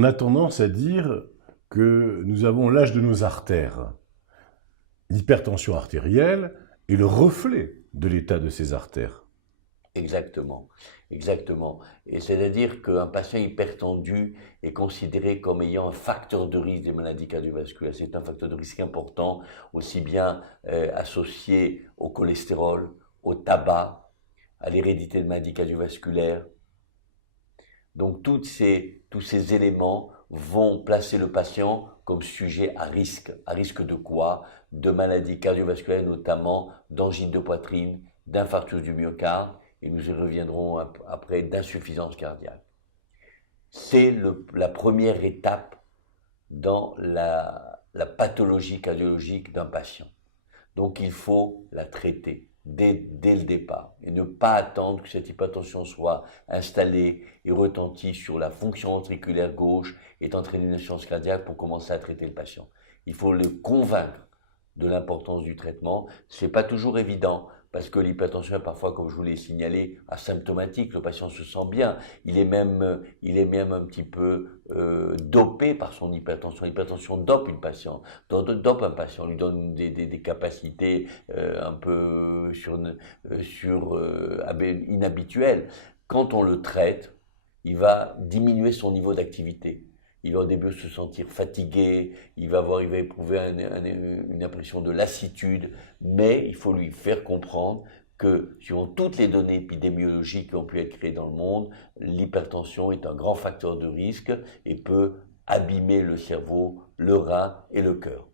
On a tendance à dire que nous avons l'âge de nos artères. L'hypertension artérielle est le reflet de l'état de ces artères. Exactement, exactement. Et c'est-à-dire qu'un patient hypertendu est considéré comme ayant un facteur de risque des maladies cardiovasculaires. C'est un facteur de risque important, aussi bien associé au cholestérol, au tabac, à l'hérédité de maladies cardiovasculaires. Donc tous ces éléments vont placer le patient comme sujet à risque. À risque de quoi? De maladies cardiovasculaires, notamment d'angine de poitrine, d'infarctus du myocarde, et nous y reviendrons après, d'insuffisance cardiaque. C'est la première étape dans la pathologie cardiologique d'un patient. Donc il faut la traiter dès le départ et ne pas attendre que cette hypertension soit installée et retentie sur la fonction ventriculaire gauche et entraîner une insuffisance cardiaque pour commencer à traiter le patient. Il faut le convaincre de l'importance du traitement. Ce n'est pas toujours évident parce que l'hypertension est parfois, comme je vous l'ai signalé, asymptomatique. Le patient se sent bien. Il est même un petit peu dopé par son hypertension. L'hypertension dope une patient, dope un patient, lui donne des capacités un peu inhabituelles. Quand on le traite, il va diminuer son niveau d'activité. Il va au début se sentir fatigué, il va éprouver une impression de lassitude, mais il faut lui faire comprendre que, suivant toutes les données épidémiologiques qui ont pu être créées dans le monde, l'hypertension est un grand facteur de risque et peut abîmer le cerveau, le rein et le cœur.